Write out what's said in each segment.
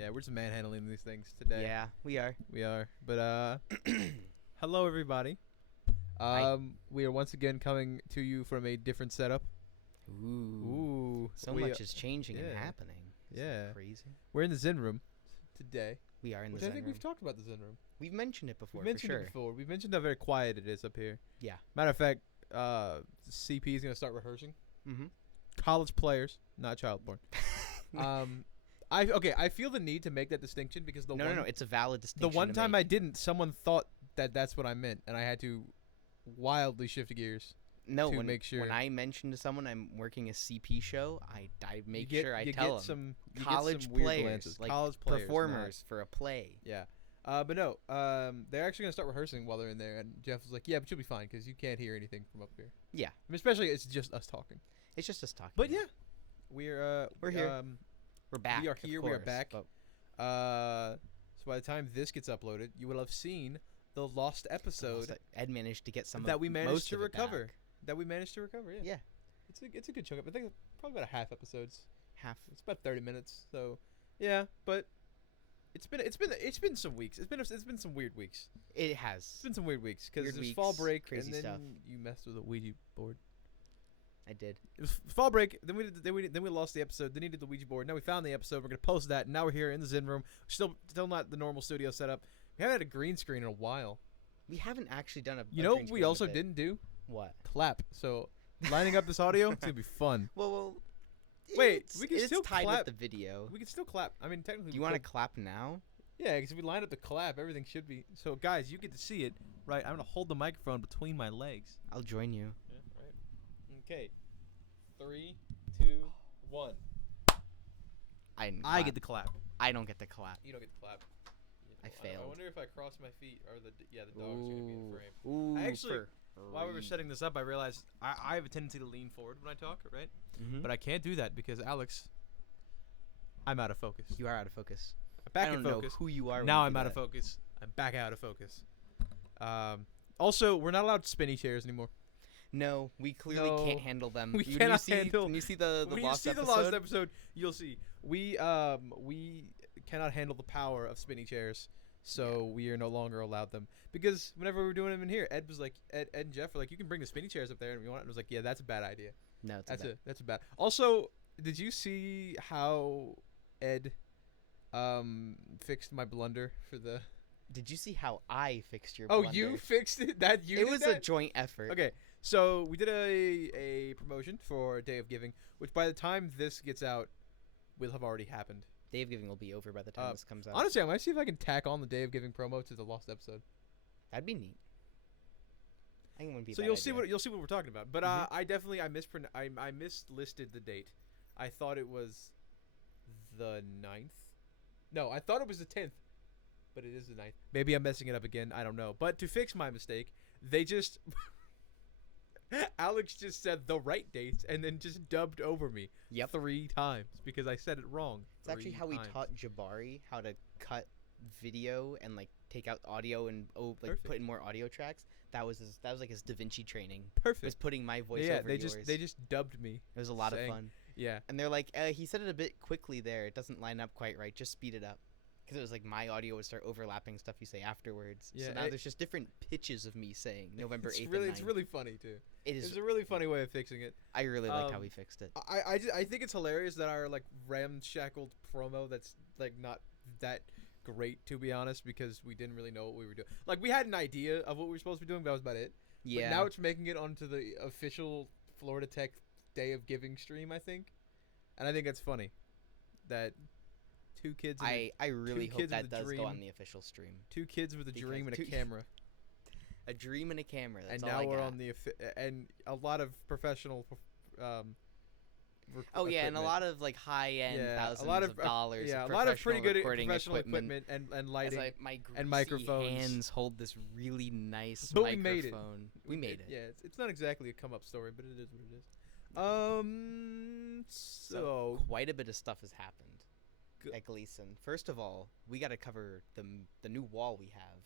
Yeah, we're just manhandling these things today. Yeah, we are. We are. But hello everybody. Hi. We are once again coming to you from a different setup. Ooh. So we, much is changing and yeah. happening. Isn't Yeah. that crazy? We're in the Zen room today. We are in the Which Zen I think room. we've talked about the Zen room. We've mentioned it before, We've mentioned for sure. it before. We've mentioned how very quiet it is up here. Yeah. Matter of fact, CP is gonna start rehearsing. Mm-hmm. College players, not child porn. I feel the need to make that distinction because No. It's a valid the distinction. one time I didn't, someone thought that that's what I meant, and I had to wildly shift gears. No, to make sure. when I mention to someone I'm working a CP show, I make sure I you tell get them you college get some weird players, glances. like college players, performers for a play. Yeah. But no, they're actually gonna start rehearsing while they're in there, and Jeff was like, "Yeah, but you'll be fine because you can't hear anything from up here." Yeah. I mean, especially it's just us talking. It's just us talking. But yeah, we're here. We're back. We are here. Of We are course, back. but So by the time this gets uploaded, you will have seen the lost episode Ed managed to get some that of we managed most to of it recover. back. That we managed to recover. Yeah. Yeah. It's a good chunk. I think it's probably about a half episodes. Half. It's about 30 minutes. So, yeah, but it's been some weeks. It's been some weird weeks. It has. It's been some weird weeks because Weird there's fall weeks, break crazy and then stuff. you messed with a Ouija board. I did. It was fall break. Then we lost the episode. Then we did the Ouija board. Now we found the episode. We're gonna post that. And now we're here in the Zen room. Still not the normal studio setup. We haven't had a green screen in a while. We haven't actually done a. You a know green what we screen also with it. didn't do? What? Clap. So lining up this audio, it's gonna be fun. Well. Wait, we can it's still tied clap. with the video. We can still clap. I mean, technically. Do you want to clap now? Yeah, because if we line up the clap, everything should be. So, guys, you get to see it, right? I'm going to hold the microphone between my legs. I'll join you. Yeah, right. Okay. 3, 2, 1. I get the clap. I don't get the clap. You don't get the clap. I failed. I wonder if I cross my feet or the dog's going to be in frame. Ooh. I actually, while we were setting this up, I realized I have a tendency to lean forward when I talk, right? Mm-hmm. But I can't do that because, Alex, I'm out of focus. You are out of focus. I'm back I don't in know focus. who you are. Now I'm out of focus. I'm back out of focus. Also, we're not allowed spinny chairs anymore. No, we clearly No, can't handle them. we cannot handle- When you see the When lost you see episode, the last episode, you'll see we cannot handle the power of spinny chairs, so we are no longer allowed them. Because whenever we were doing them in here, Ed and Jeff were like, "You can bring the spinny chairs up there," and we want. And I was like, "Yeah, that's a bad idea. No, That's a bad." Also, did you see how Ed fixed my blunder for the? Did you see how I fixed your? Oh, blunder? you fixed it. That you. It did was that? a joint effort. Okay, so we did a promotion for Day of Giving, which by the time this gets out, will have already happened. Day of Giving will be over by the time this comes out. Honestly, I might see if I can tack on the Day of Giving promo to the lost episode. That'd be neat. I think it wouldn't be. So you'll see what we're talking about. But Mhm. I definitely I mislisted the date. I thought it was the 9th. No, I thought it was the 10th. But it is the 9th. Maybe I'm messing it up again. I don't know. But to fix my mistake, they just Alex just said the right dates and then just dubbed over me 3 times because I said it wrong. It's actually how we taught Jabari how to cut video and like take out audio and put in more audio tracks. That was like his Da Vinci training. Perfect. Was putting my voice Yeah, over they yours. just dubbed me. It was a lot of saying- fun. Yeah. And they're like, he said it a bit quickly there. It doesn't line up quite right. Just speed it up. Because it was like my audio would start overlapping stuff you say afterwards. Yeah, so now there's just different pitches of me saying November 8th and 9th. It's really funny too. It's a really funny way of fixing it. I really liked how we fixed it. I think it's hilarious that our like ramshackled promo that's like not that great to be honest because we didn't really know what we were doing. Like we had an idea of what we were supposed to be doing, but that was about it. Yeah. But now it's making it onto the official Florida Tech Day of Giving stream, I think. And I think that's funny. That two kids. I really hope kids with that a does dream. go on the official stream. 2 kids with a dream and a two- camera. A dream and a camera. That's And all now I we're got. on the and a lot of professional. Oh yeah, and a equipment. lot of like high end thousands a lot of dollars. Yeah, of a lot of pretty good recording professional equipment and As lighting. my greasy microphones. hands hold this really nice But we microphone. made it. We made it. Yeah, it's not exactly a come up story, but it is what it is. So Quite a bit of stuff has happened Good. at Gleason. First of all, we got to cover the new wall we have.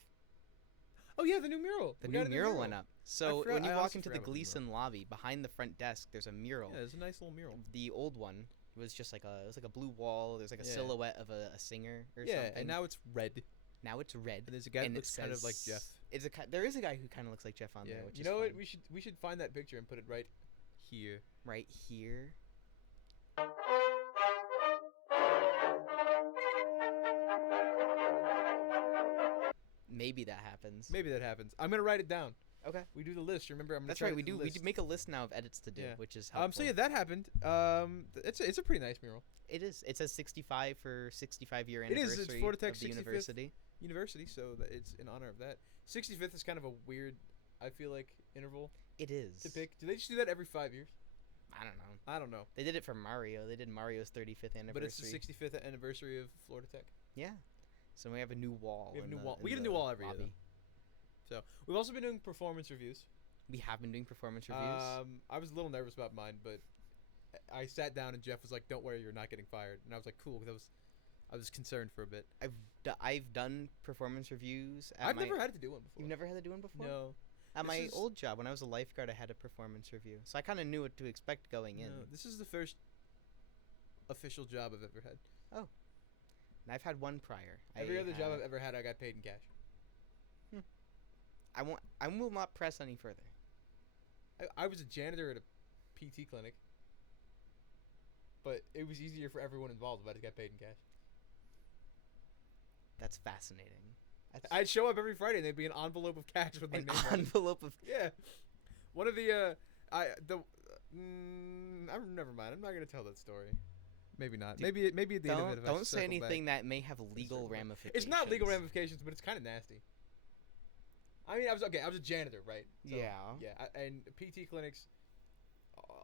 Oh yeah, the new mural. The We new got a mural went up. So forgot- when you I walk honestly into the forgot about the mural. Gleason lobby, behind the front desk, there's a mural. Yeah, there's a nice little mural. The old one was just like a blue wall. There's like a Yeah. silhouette of a singer or Yeah, something. and now it's red. Now it's red. And there's a guy that and looks kind of like Jeff. There is a guy who kind of looks like Jeff on Yeah. there, which You is know what? fun. We should find that picture and put it right here. Right here. Maybe that happens. Maybe that happens. I'm gonna write it down. Okay. We do the list. Remember, I'm gonna That's try right. to We do. do. The We list. do make a list now of edits to do, Yeah. which is helpful. So yeah, that happened. It's a pretty nice mural. It is. It says 65 for 65-year It is. anniversary It's Florida Tech of the 65th university. University, so that it's in honor of that. 65th is kind of a weird, I feel like, interval It is. to pick. Do they just do that every 5 years? I don't know. I don't know. They did it for Mario. They did Mario's 35th anniversary. But it's the 65th anniversary of Florida Tech. Yeah. So we have a new wall. We have a in new the- wall. in We get a the new wall every year, lobby. So we've also been doing performance reviews. We have been doing performance reviews. I was a little nervous about mine, but I sat down and Jeff was like, "Don't worry, you're not getting fired." And I was like, "Cool," because I was concerned for a bit. I've done performance reviews. I've never had to do one before. You've never had to do one before? No. At This my is- old job, when I was a lifeguard, I had a performance review, so I kind of knew what to expect going in. No, this is the first official job I've ever had. And I've had one prior. Every other job I've ever had, I got paid in cash. I will not press any further. I was a janitor at a PT clinic, but it was easier for everyone involved if I just got paid in cash. That's fascinating. I'd show up every Friday and there'd be an envelope of cash with my An name on it. envelope of. Yeah, one of the never mind. I'm not gonna tell that story. Maybe not. Dude, Maybe at the end of it. if I Don't say circle back. anything that may have legal circle back. ramifications. It's not legal ramifications, but it's kind of nasty. I mean, I was a janitor, right? So, Yeah. Yeah, and PT clinics,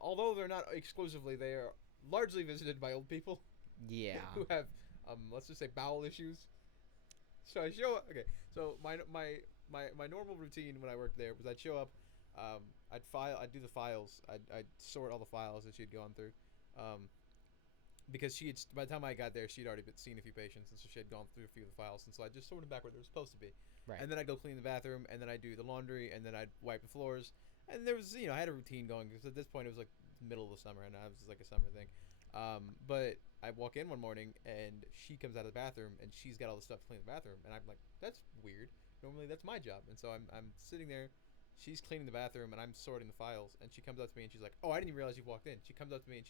although they're not exclusively, they are largely visited by old people Yeah. who have, let's just say, bowel issues. So I show up. Okay, so my normal routine when I worked there was I'd show up, I'd do the files, I'd sort all the files that she'd gone through, because by the time I got there, she'd already seen a few patients, and so she had gone through a few of the files, and so I just sort them back where they were supposed to be. Right. And then I'd go clean the bathroom, and then I'd do the laundry, and then I'd wipe the floors. And there was, I had a routine going, because at this point it was like middle of the summer, and it was like a summer thing. But I walk in one morning, and she comes out of the bathroom, and she's got all the stuff to clean the bathroom, and I'm like, that's weird. Normally that's my job. And so I'm sitting there, she's cleaning the bathroom, and I'm sorting the files, and she comes up to me, and she's like, oh, I didn't even realize you walked in. She comes up to me, and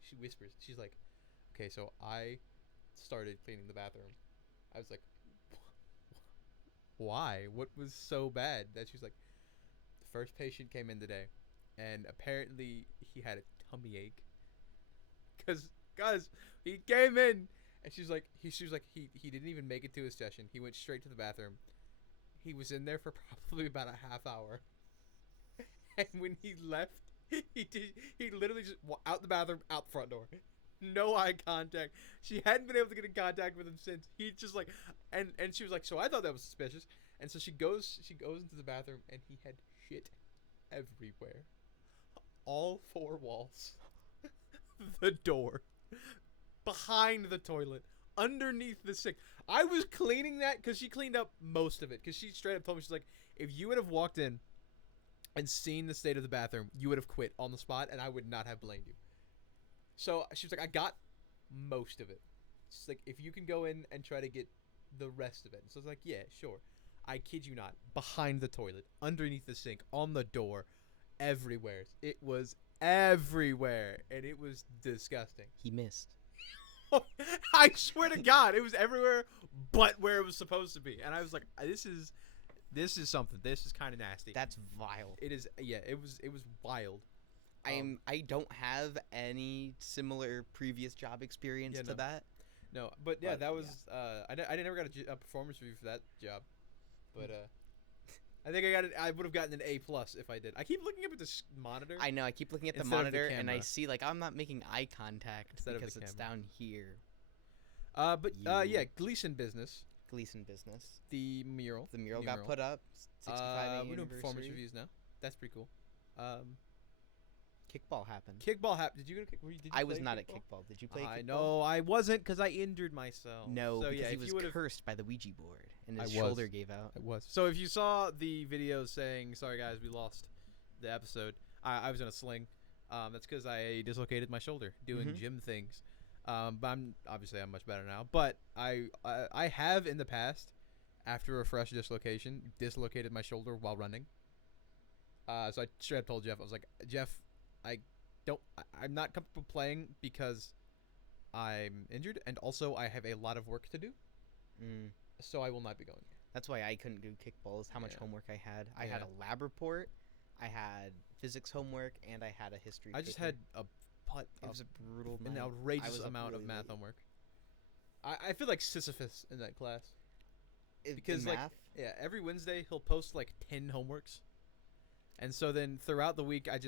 she whispers, she's like, okay, so I started cleaning the bathroom. I was like, why? What was so bad? That she's like, the first patient came in today, and apparently he had a tummy ache. Cause he came in, and she was like, he didn't even make it to his session. He went straight to the bathroom. He was in there for probably about a half hour, and when he left, he literally just out the bathroom, out the front door. No eye contact. She hadn't been able to get in contact with him since. He just like, and she was like, so I thought that was suspicious. And so she goes into the bathroom, and he had shit everywhere, all four walls, the door, behind the toilet, underneath the sink. I was cleaning that because she cleaned up most of it. Because she straight up told me, she's like, if you would have walked in and seen the state of the bathroom, you would have quit on the spot, and I would not have blamed you. So she was like, I got most of it. She's like, if you can go in and try to get the rest of it. So I was like, yeah, sure. I kid you not. Behind the toilet, underneath the sink, on the door, everywhere. It was everywhere, and it was disgusting. He missed. I swear to God, it was everywhere but where it was supposed to be. And I was like, this is something. This is kind of nasty. That's vile. It is. Yeah, it was wild. I don't have any similar previous job experience to that. No, but yeah, But, that was I never got a performance review for that job, but I think I would have gotten an A+ if I did. I keep looking up at this monitor. I know. I keep looking at the Instead of the monitor and I camera. see like I'm not making eye contact Instead of the because it's camera. down here. Yeah, Gleason business. Gleason business. The mural. The mural New got put up. 65th We're doing performance anniversary. reviews now. That's pretty cool. kickball happened. Kickball happened. Did you go to kick? Did you I was play not kickball? at kickball. Did you play I kickball? know I wasn't because I injured myself. No, so, because yeah, he if was you would've- cursed by the Ouija board, and his I was. shoulder gave out. I was. So if you saw the video saying, "Sorry guys, we lost the episode," I was in a sling. That's because I dislocated my shoulder doing Mhm. gym things. But I'm much better now. But I have in the past, after a fresh dislocation, dislocated my shoulder while running. So I straight up told Jeff, I was like, Jeff, I'm not comfortable playing because I'm injured, and also I have a lot of work to do. So I will not be going. That's why I couldn't do kickball. Is how much homework I had. I had a lab report, I had physics homework, and I had a history. I just paper. had It was a brutal an night. outrageous up amount of really math late. homework. I feel like Sisyphus in that class. In like math? every Wednesday he'll post like 10 homeworks, and so then throughout the week I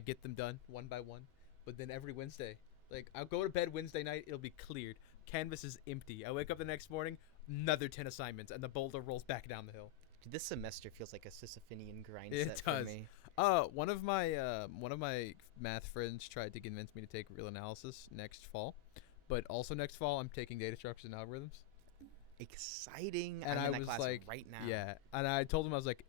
get them done one by one. But then every Wednesday, like I'll go to bed Wednesday night, it'll be cleared. Canvas is empty. I wake up the next morning, another 10 assignments, and the boulder rolls back down the hill. Dude, this semester feels like a Sisyphean grind It set does. for me. One of my math friends tried to convince me to take real analysis next fall, but also next fall I'm taking data structures and algorithms. Exciting! And I'm I in that was class like, right now. Yeah, and I told him, I was like,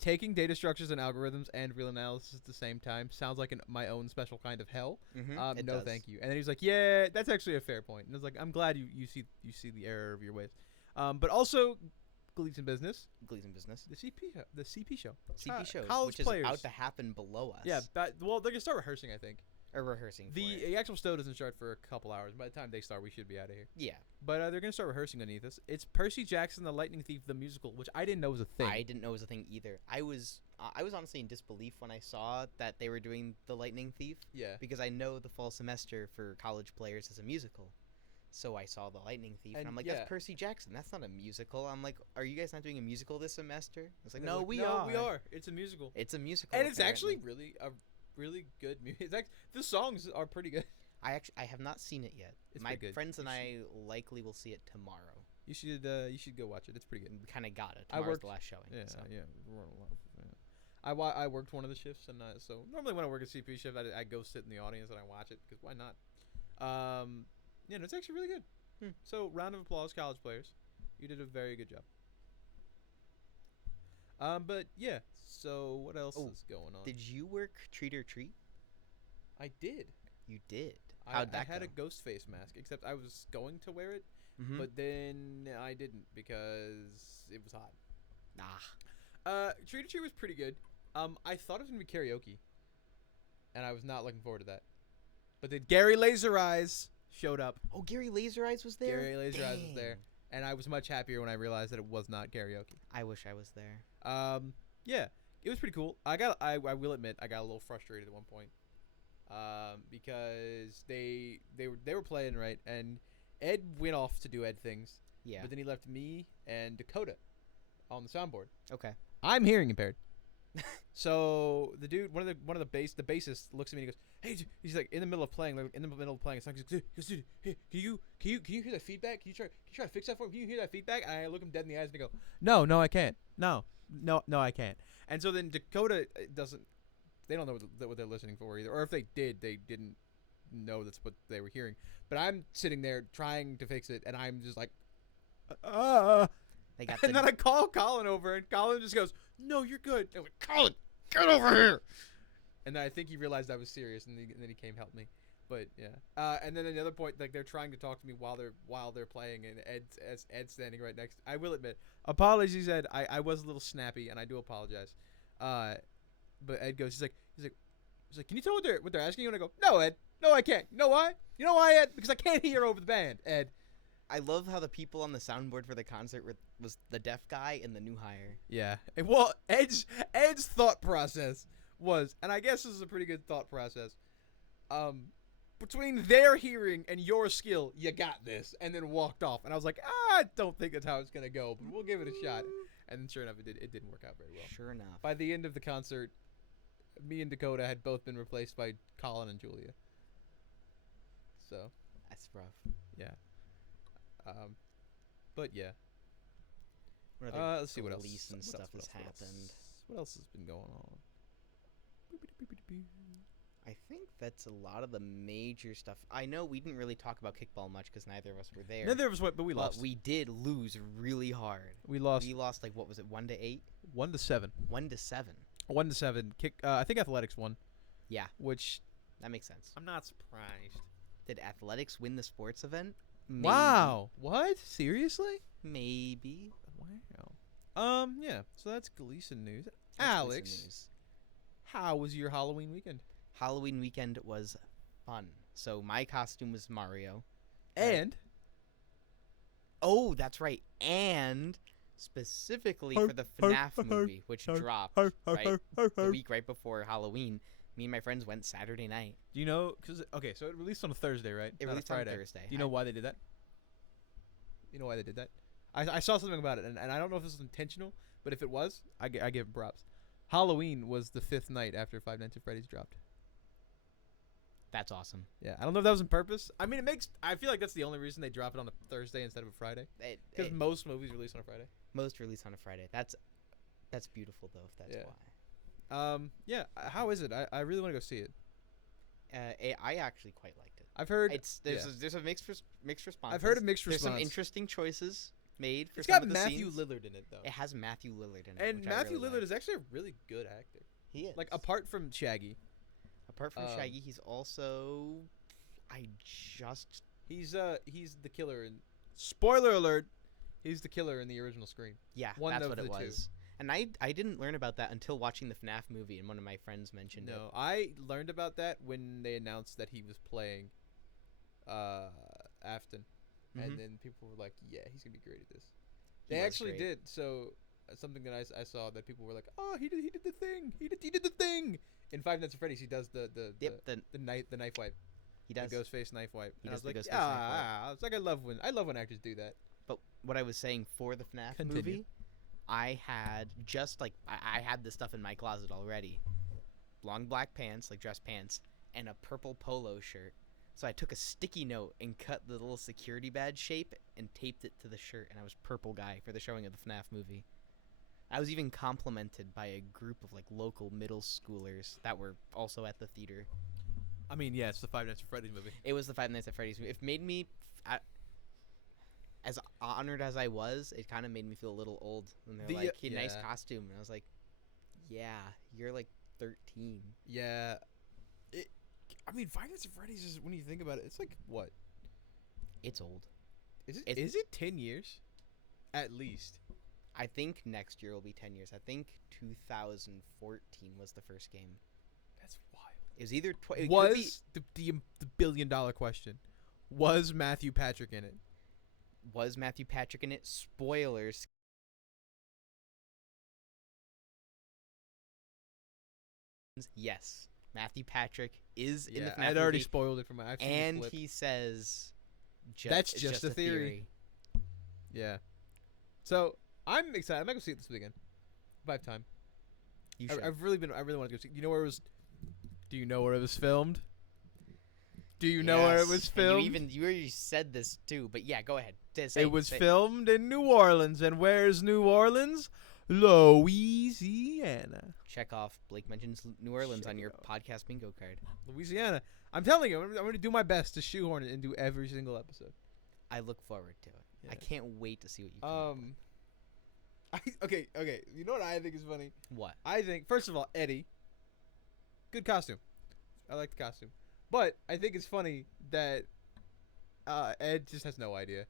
taking data structures and algorithms and real analysis at the same time sounds like my own special kind of hell. It No, does. thank you. And then he was like, yeah, that's actually a fair point. And I was like, I'm glad you see the error of your ways. But also, Gleason Business, Gleason Business. the CP show, CP shows, college which players. is about to happen below us. Yeah, well, they're gonna start rehearsing, I think. Or rehearsing for it. The actual show doesn't start for a couple hours. By the time they start, we should be out of here. Yeah. But they're gonna start rehearsing underneath us. It's Percy Jackson, the Lightning Thief, the musical, which I didn't know was a thing. I didn't know it was a thing either. I was honestly in disbelief when I saw that they were doing The Lightning Thief. Yeah. Because I know the fall semester for college players is a musical. So I saw The Lightning Thief, and I'm like, that's Percy Jackson. That's not a musical. I'm like, are you guys not doing a musical this semester? It's like, no, we are. We are. It's a musical. It's a musical. And it's apparently. actually really good music. The songs are pretty good. I have not seen it yet. It's My pretty good. friends and I likely will see it tomorrow. You should go watch it. It's pretty good. We kind of got it. Tomorrow's the last showing. Yeah, so. yeah. I worked one of the shifts, and so normally when I work a CP shift, I go sit in the audience and I watch it because why not? Yeah, no, it's actually really good. So round of applause, college players. You did a very good job. But yeah. So what else is going on? Did you work Treat or Treat? I did. You did. I had a ghost face mask, except I was going to wear it, but then I didn't because it was hot. Treat or Treat was pretty good. I thought it was gonna be karaoke, and I was not looking forward to that. But then Gary Laser Eyes showed up. Oh, Gary Laser Eyes was there? Gary Laser Eyes was there, and I was much happier when I realized that it was not karaoke. I wish I was there. Yeah, it was pretty cool. I will admit I got a little frustrated at one point. Because they were playing right, and Ed went off to do Ed things. Yeah. But then he left me and Dakota on the soundboard. Okay. I'm hearing impaired. So the dude, one of the bassist looks at me and he goes, "Hey," he's like in the middle of playing, a song. He goes, "Dude, hey, can you hear that feedback? Can you try to fix that for me? Can you hear that feedback?" And I look him dead in the eyes and I go, "No, I can't. No, I can't." And so then Dakota doesn't. They don't know what they're listening for either, or if they did, they didn't know that's what they were hearing. But I'm sitting there trying to fix it, and I'm just like, They got and then I call Colin over, and Colin just goes, "No, you're good." And I'm like, "Colin, get over here!" And then I think he realized I was serious, and then he came help me. But yeah, and then at another point, like they're trying to talk to me while they're playing, and Ed's standing right next. I will admit, apologies, Ed. I was a little snappy, and I do apologize. But Ed goes, he's like, "Can you tell what they're asking you?" And I go, "No, Ed, no, I can't. You know why? You know why, Ed? Because I can't hear over the band, Ed." I love how the people on the soundboard for the concert was the deaf guy and the new hire. Yeah. And, well, Ed's thought process was, and I guess this is a pretty good thought process. Between their hearing and your skill, you got this, and then walked off. And I was like, I don't think that's how it's gonna go, but we'll give it a shot. And then sure enough, it didn't work out very well. Sure enough. By the end of the concert, me and Dakota had both been replaced by Colin and Julia. So That's rough. yeah. But yeah. Let's see what else. And stuff has happened. What else has been going on? I think that's a lot of the major stuff. I know we didn't really talk about kickball much because neither of us were there. Neither of us went, but we lost. We did lose really hard. We lost. We lost, like, what was it, 1-8? 1-7. 1-7. 1-7. I think athletics won. Yeah. Which that makes sense. I'm not surprised. Did athletics win the sports event? Maybe. Wow. What? Seriously? Maybe. Wow. Yeah. So that's Gleason news. That's Alex, Gleason news. how was your Halloween weekend? Halloween weekend was fun. So my costume was Mario. And oh, that's right. And specifically for the FNAF movie, which dropped right the week right before Halloween, me and my friends went Saturday night. Do you know? So it released on a Thursday, right? It released on Thursday. Do you know why they did that? You know why they did that? I saw something about it, and I don't know if this was intentional, but if it was, I give props. Halloween was the 5th night after Five Nights at Freddy's dropped. That's awesome. Yeah, I don't know if that was on purpose. I mean, I feel like that's the only reason they drop it on a Thursday instead of a Friday. Because most movies release on a Friday. Most release on a Friday. That's beautiful, though, if that's why. Yeah. How is it? I really want to go see it. I actually quite liked it. I've heard there's a mixed response. I've heard a mixed response. There's some interesting choices made for it's some of the Matthew scenes. Lillard in it, though. It has Matthew Lillard in it. And Matthew Lillard is actually a really good actor. He is. Like, apart from Shaggy. Apart from Shaggy, he's also he's the killer in spoiler alert, he's the killer in the original Scream. Yeah, that's what it was. And I didn't learn about that until watching the FNAF movie, and one of my friends mentioned it. No, I learned about that when they announced that he was playing Afton. And then people were like, yeah, he's going to be great at this. They actually did. So something that I saw that people were like, oh, he did the thing. He did the thing. In Five Nights at Freddy's, he does the knife wipe. He does the Ghostface knife wipe. He and does I was the like, Ghostface knife wipe. I was like, I love when actors do that. But what I was saying for the FNAF movie, I had I had this stuff in my closet already. Long black pants, like dress pants, and a purple polo shirt. So I took a sticky note and cut the little security badge shape and taped it to the shirt, and I was purple guy for the showing of the FNAF movie. I was even complimented by a group of like local middle schoolers that were also at the theater. I mean, yeah, it's the Five Nights at Freddy's movie. It was the Five Nights at Freddy's movie. It made me, as honored as I was, it kind of made me feel a little old. And they're like, hey, nice costume. And I was like, yeah, you're like 13. Yeah. I mean, Five Nights at Freddy's is, when you think about it, it's like, what? It's old. Is it 10 years? At least. I think next year will be 10 years. I think 2014 was the first game. That's wild. It was either... the billion-dollar question. Was Matthew Patrick in it? Was Matthew Patrick in it? Spoilers. Yes. Matthew Patrick is in the FNAF I'd already spoiled it for my... And he says... That's just a theory. Yeah. So, I'm excited. I'm not going to see it this weekend. If I have time. You should. I really want to go see it. Do you know where it was... Do you know where it was filmed? Do you know where it was filmed? You already said this too, but yeah, go ahead. It was filmed in New Orleans, and where's New Orleans? Louisiana. Check off. Blake mentions New Orleans on your podcast bingo card. Louisiana. I'm telling you, I'm going to do my best to shoehorn it into every single episode. I look forward to it. Yeah. I can't wait to see what you come up with. Okay. You know what I think is funny? What? I think, first of all, Eddie. Good costume. I like the costume. But I think it's funny that Ed just has no idea.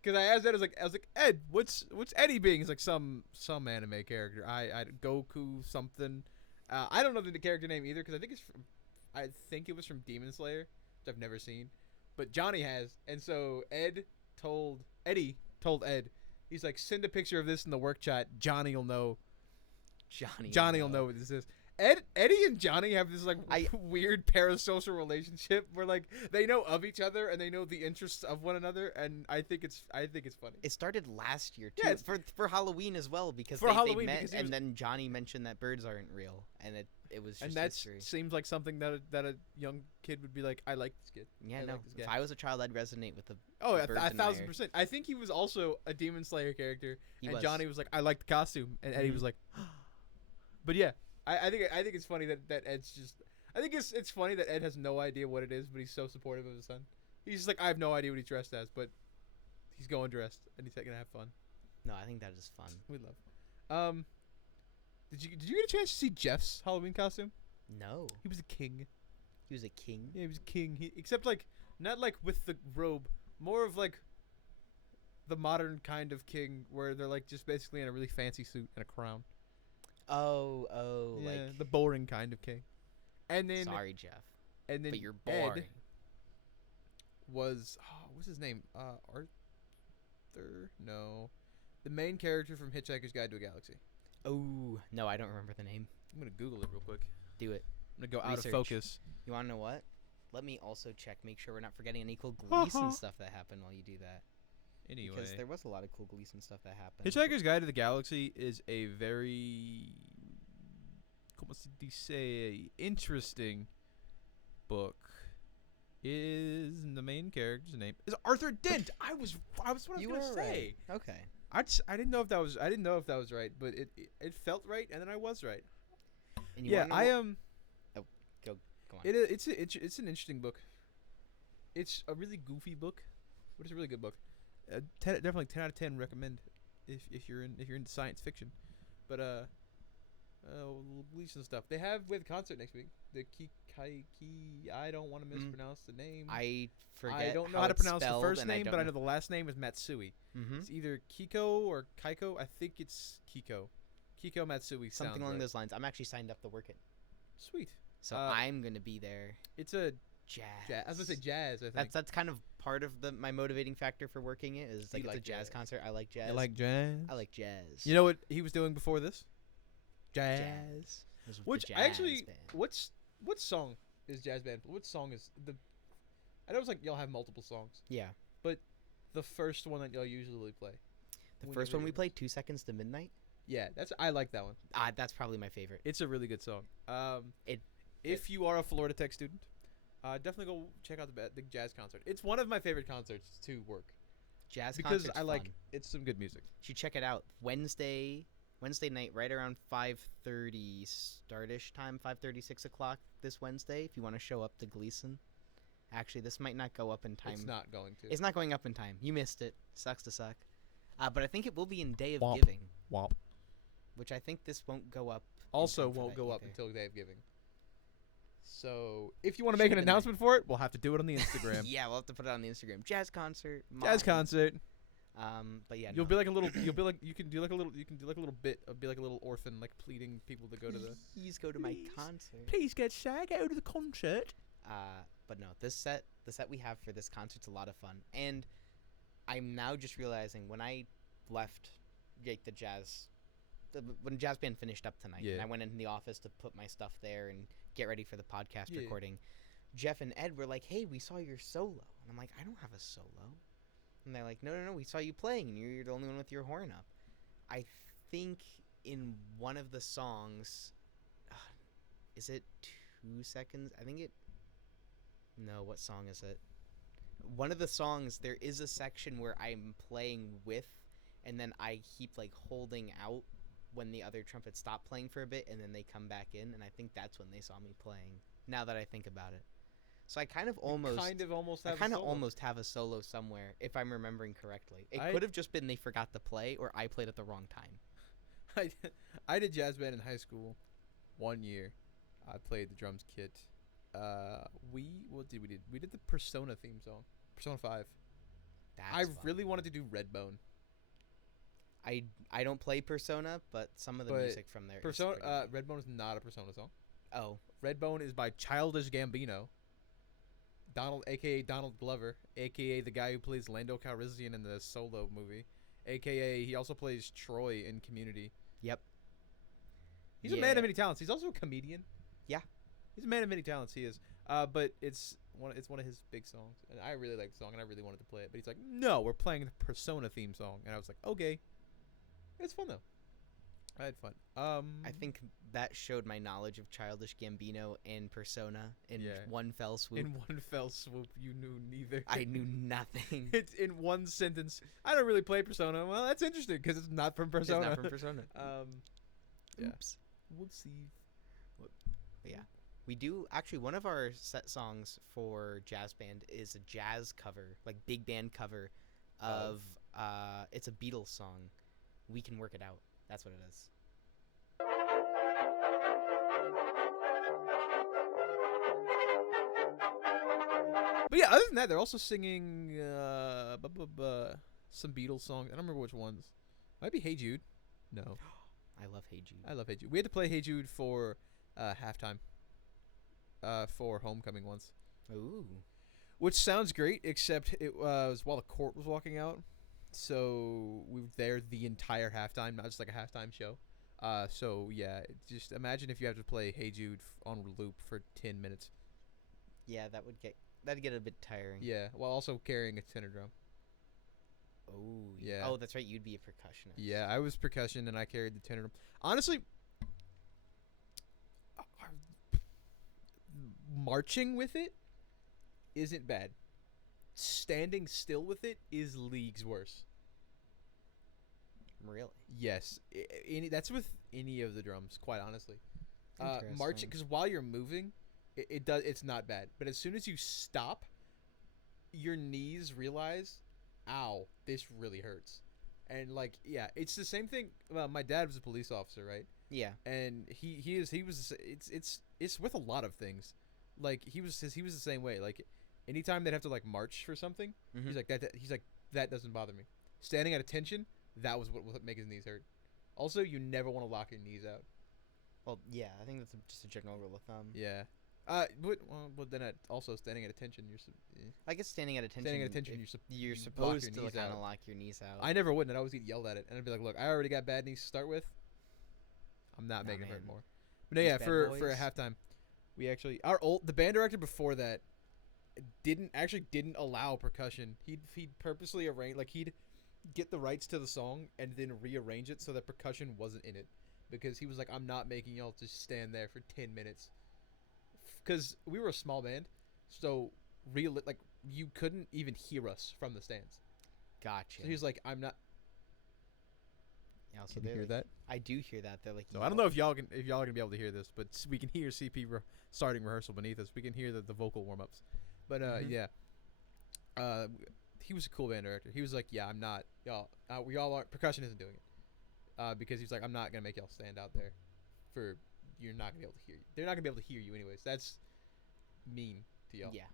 Because I asked Ed, I was like, Ed, what's Eddie being? He's like some anime character. I Goku something. I don't know the character name either because I think it was from Demon Slayer, which I've never seen, but Johnny has. And so Eddie told Ed, he's like, send a picture of this in the work chat. Johnny will know. Johnny will know what this is. Eddie and Johnny have this like weird parasocial relationship where like they know of each other and they know the interests of one another, and I think it's funny. It started last year too, for Halloween as well because they met, and then Johnny mentioned that birds aren't real, and it was just and that history. Seems like something that a young kid would be like, I like this kid. Yeah, no. If I was a child, I'd resonate with the bird 1,000%. I think he was also a Demon Slayer character, Johnny was like, I like the costume, and Eddie was like, but yeah. I think it's funny that Ed's just. I think it's funny that Ed has no idea what it is, but he's so supportive of his son. He's just like, I have no idea what he's dressed as, but he's going dressed and he's gonna have fun. No, I think that is fun. We love. Did you get a chance to see Jeff's Halloween costume? No. He was a king. He was a king? Yeah, he was a king. Except like not like with the robe, more of like the modern kind of king where they're like just basically in a really fancy suit and a crown. Oh, yeah, like the boring kind of king. And then sorry, Jeff. And then but you're boring. Ed was what's his name? Arthur? No. The main character from Hitchhiker's Guide to a Galaxy. Oh, no, I don't remember the name. I'm going to Google it real quick. Do it. I'm going to go out of Research. focus. You want to know what? Let me also check, make sure we're not forgetting any cool Gleason stuff that happened while you do that. Anyway. Because there was a lot of cool Gleason stuff that happened. Hitchhiker's Guide to the Galaxy is a very, como se dice, interesting book. Is the main character's name is Arthur Dent? I was what I was gonna say. Right. Okay. I didn't know if that was right, but it felt right, and then I was right. And you I am. Oh, go on. It's an interesting book. It's a really goofy book, but it's a really good book. Definitely 10 out of 10 recommend if you're into science fiction. But Gleason stuff. They have with concert next week. The I don't want to mispronounce the name. I forget. I don't know how to pronounce the first name, but I know know the last name is Matsui. Mm-hmm. It's either Kiko or Kaiko. I think it's Kiko. Kiko Matsui. Something along right. those lines. I'm actually signed up to work it. Sweet. So I'm gonna be there. It's a jazz. I was gonna say jazz. I think that's kind of part of my motivating factor for working it is like it's a jazz concert. I like jazz. You like jazz? I like jazz. You know what he was doing before this? Jazz. Which jazz actually, band. what song is jazz band? What song is the? I know it's like y'all have multiple songs. Yeah. But the first one that y'all usually play. The first one we played, 2 Seconds to Midnight. Yeah, I like that one. That's probably my favorite. It's a really good song. If you are a Florida Tech student, definitely go check out the jazz concert. It's one of my favorite concerts to work. Jazz because concert's I like fun. it's some good music. You should check it out. Wednesday night, right around 5:30 startish time, 5:30, 6 o'clock this Wednesday. If you want to show up to Gleason. Actually, this might not go up in time. It's not going to. It's not going up in time. You missed it. Sucks to suck. But I think it will be in Day of Womp. Giving. Womp. Which I think this won't go up. Also in time for won't that go up either. until Day of Giving. So if you want to make an announcement for it, we'll have to do it on the Instagram. Yeah, we'll have to put it on the Instagram. Jazz concert. Jazz concert. But yeah, You'll be like a little. You can do like a little bit of be like a little orphan, like pleading people to go to the. Please go to my concert. Please get Shag out of the concert. But no, the set we have for this concert's a lot of fun, and I'm now just realizing when I left, like when jazz band finished up tonight, and I went in the office to put my stuff there and get ready for the podcast recording. Jeff and Ed were like, "Hey, we saw your solo," and I'm like, "I don't have a solo," and they're like, "No, we saw you playing, and you're the only one with your horn up." I think in one of the songs, is it 2 seconds? I think it. No, what song is it? One of the songs, there is a section where I'm playing with, and then I keep like holding out when the other trumpets stop playing for a bit, and then they come back in, and I think that's when they saw me playing. Now that I think about it, so I kind of almost have a solo somewhere if I'm remembering correctly. It could have just been they forgot to play, or I played at the wrong time. I did jazz band in high school, 1 year. I played the drums kit. What did we do? We did the Persona theme song, Persona 5. I really wanted to do Redbone. I don't play Persona, but some of the music from there. Persona Redbone is not a Persona song. Oh, Redbone is by Childish Gambino. Donald, aka Donald Glover, aka the guy who plays Lando Calrissian in the Solo movie, aka he also plays Troy in Community. Yep. He's a man of many talents. He's also a comedian. Yeah. He's a man of many talents. He is. But it's one of his big songs, and I really like the song, and I really wanted to play it. But he's like, "No, we're playing the Persona theme song," and I was like, "Okay." It's fun though. I had fun. I think that showed my knowledge of Childish Gambino and Persona in one fell swoop. In one fell swoop, you knew neither. I knew nothing. It's in one sentence. I don't really play Persona. Well, that's interesting because it's not from Persona. It's not from Persona. Yeah. Oops. Whoopsie. Yeah. We do actually. One of our set songs for jazz band is a jazz cover, like big band cover, of it's a Beatles song. We Can Work It Out. That's what it is. But yeah, other than that, they're also singing some Beatles songs. I don't remember which ones. Might be Hey Jude. No. I love Hey Jude. I love Hey Jude. We had to play Hey Jude for halftime. For homecoming once. Ooh. Which sounds great, except it was while the court was walking out. So we were there the entire halftime, not just like a halftime show. So yeah, just imagine if you have to play Hey Jude on loop for 10 minutes. Yeah, that'd get a bit tiring. Yeah, while also carrying a tenor drum. Oh. Yeah. Oh, that's right. You'd be a percussionist. Yeah, I was percussion and I carried the tenor drum. Honestly, marching with it isn't bad. Standing still with it is leagues worse. Really? Yes, that's with any of the drums, quite honestly. Interesting. Marching, because while you're moving, it's not bad. But as soon as you stop, your knees realize, ow, this really hurts. And like, yeah, it's the same thing. Well, my dad was a police officer, right? Yeah. And it's with a lot of things. Like he was the same way. Like anytime they'd have to like march for something, he's like that doesn't bother me. Standing at attention, that was what would make his knees hurt. Also, you never want to lock your knees out. Well, yeah, I think that's just a general rule of thumb. Yeah. But then also standing at attention, I guess standing at attention. Standing at attention, you're supposed to kind of out. lock your knees out. I never would, and I'd always get yelled at it, and I'd be like, "Look, I already got bad knees to start with. I'm not making it hurt more." But no, These yeah, bad for boys. a halftime, we actually the band director before that didn't allow percussion. He'd purposely arrange, like he'd get the rights to the song and then rearrange it so that percussion wasn't in it, because he was like, "I'm not making y'all just stand there for 10 minutes." Because we were a small band, so you couldn't even hear us from the stands. Gotcha. So he was like, "I'm not." Yeah, so Can you hear that? I do hear that. They're like. So I don't know if y'all are gonna be able to hear this, but we can hear CP starting rehearsal beneath us. We can hear the vocal warm ups, but yeah. He was a cool band director. He was like, "Yeah, I'm not y'all. We all are. Percussion isn't doing it." Because he's like, "I'm not gonna make y'all stand out there for." You're not gonna be able to hear you. They're not gonna be able to hear you anyways. That's mean to y'all. Yeah.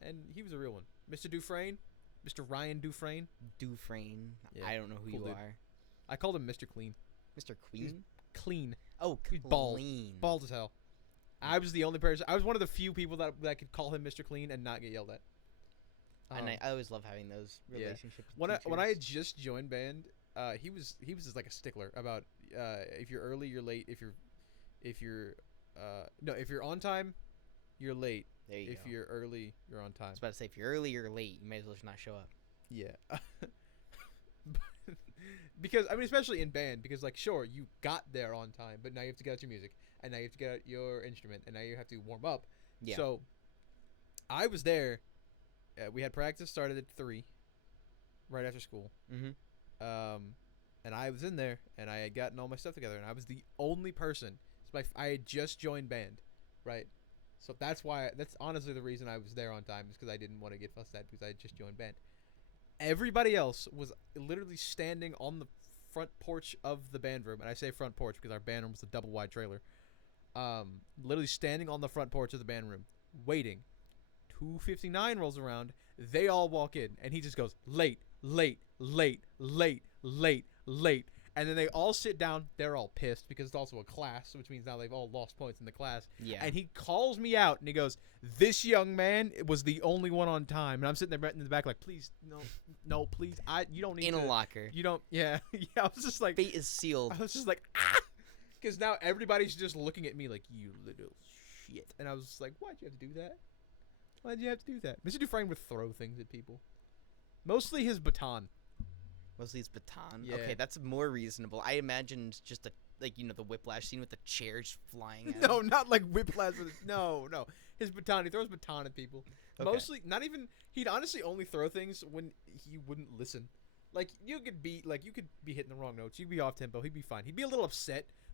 And he was a real one. Mr. Dufresne. Mr. Ryan Dufresne. Dufresne. Yeah, I don't know who cool you dude. are. I called him Mr. Clean. Mr. Queen? Clean. Oh, He's clean. Bald as hell. I was the only person. I was one of the few people that could call him Mr. Clean and not get yelled at. And I always love having those relationships. When with I had teachers. just joined band, he was just like a stickler about if you're early, you're late. If you're on time, you're late. There you if go. you're early, you're on time. I was about to say, if you're early or late, you may as well just not show up. Yeah. Because I mean, especially in band, because like, sure, you got there on time, but now you have to get out your music, and now you have to get out your instrument, and now you have to warm up. Yeah. So I was there. We had practice started at 3, right after school. Mm-hmm. And I was in there, and I had gotten all my stuff together, and I was the only person. I had just joined band, right? So that's honestly the reason I was there on time, is because I didn't want to get fussed at because I had just joined band. Everybody else was literally standing on the front porch of the band room, and I say front porch because our band room was a double wide trailer. Literally standing on the front porch of the band room, waiting. 2:59 rolls around, they all walk in, and he just goes, late, late, late, late, late, late. And then they all sit down. They're all pissed because it's also a class, which means now they've all lost points in the class. Yeah. And he calls me out, and he goes, "This young man was the only one on time." And I'm sitting there in the back like, "Please, no, please. You don't need in to." a locker. You don't. Yeah. Yeah. I was just like, Fate is sealed. I was just like, ah, because now everybody's just looking at me like, "You little shit." And I was just like, "Why'd you have to do that? Why'd you have to do that?" Mr. Dufresne would throw things at people. Mostly his baton. Mostly his baton. Yeah. Okay, that's more reasonable. I imagined just the whiplash scene with the chairs flying out. No, not like whiplash. No. His baton. He throws baton at people. Okay. Mostly, not even. He'd honestly only throw things when he wouldn't listen. Like you could be hitting the wrong notes. You'd be off tempo. He'd be fine. He'd be a little upset,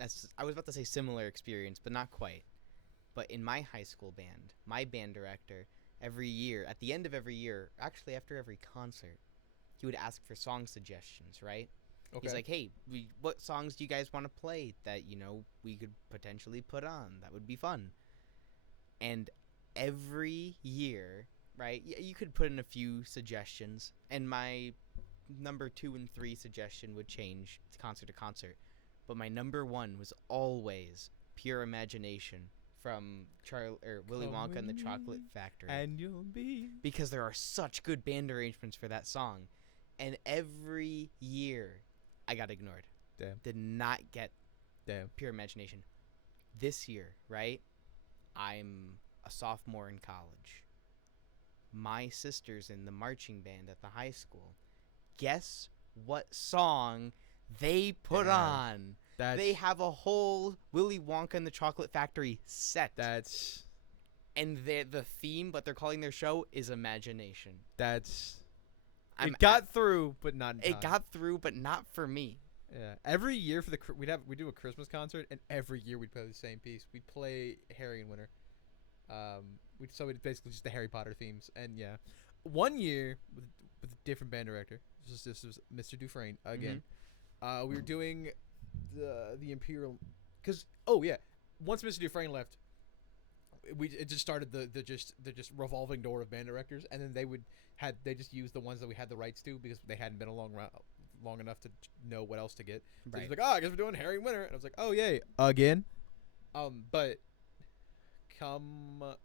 I was about to say similar experience, but not quite. But in my high school band, my band director, every year, at the end of every year, actually after every concert, he would ask for song suggestions, right? Okay. He's like, hey, what songs do you guys want to play that, we could potentially put on? That would be fun. And every year, right, you could put in a few suggestions, and my number 2 and 3 suggestion would change concert to concert. But my number 1 was always Pure Imagination from Willy Wonka and the Chocolate Factory. And you'll be. Because there are such good band arrangements for that song. And every year, I got ignored. Damn. Did not get Damn. Pure Imagination. This year, right? I'm a sophomore in college. My sister's in the marching band at the high school. Guess what song they put on? They have a whole Willy Wonka and the Chocolate Factory set. And the theme, what they're calling their show, is Imagination. It got through, but not in time. It got through, but not for me. Yeah. Every year we do a Christmas concert, and every year we'd play the same piece. We'd play Harry and Winter. So it's basically just the Harry Potter themes. And yeah, one year with a different band director. This was Mr. Dufresne again. We were doing the Imperial, because once Mr. Dufresne left, it just started the just revolving door of band directors, and then they just used the ones that we had the rights to because they hadn't been along long enough to know what else to get. So Right. he's like, I guess we're doing Harry and Winter, and I was like, oh yay, again. But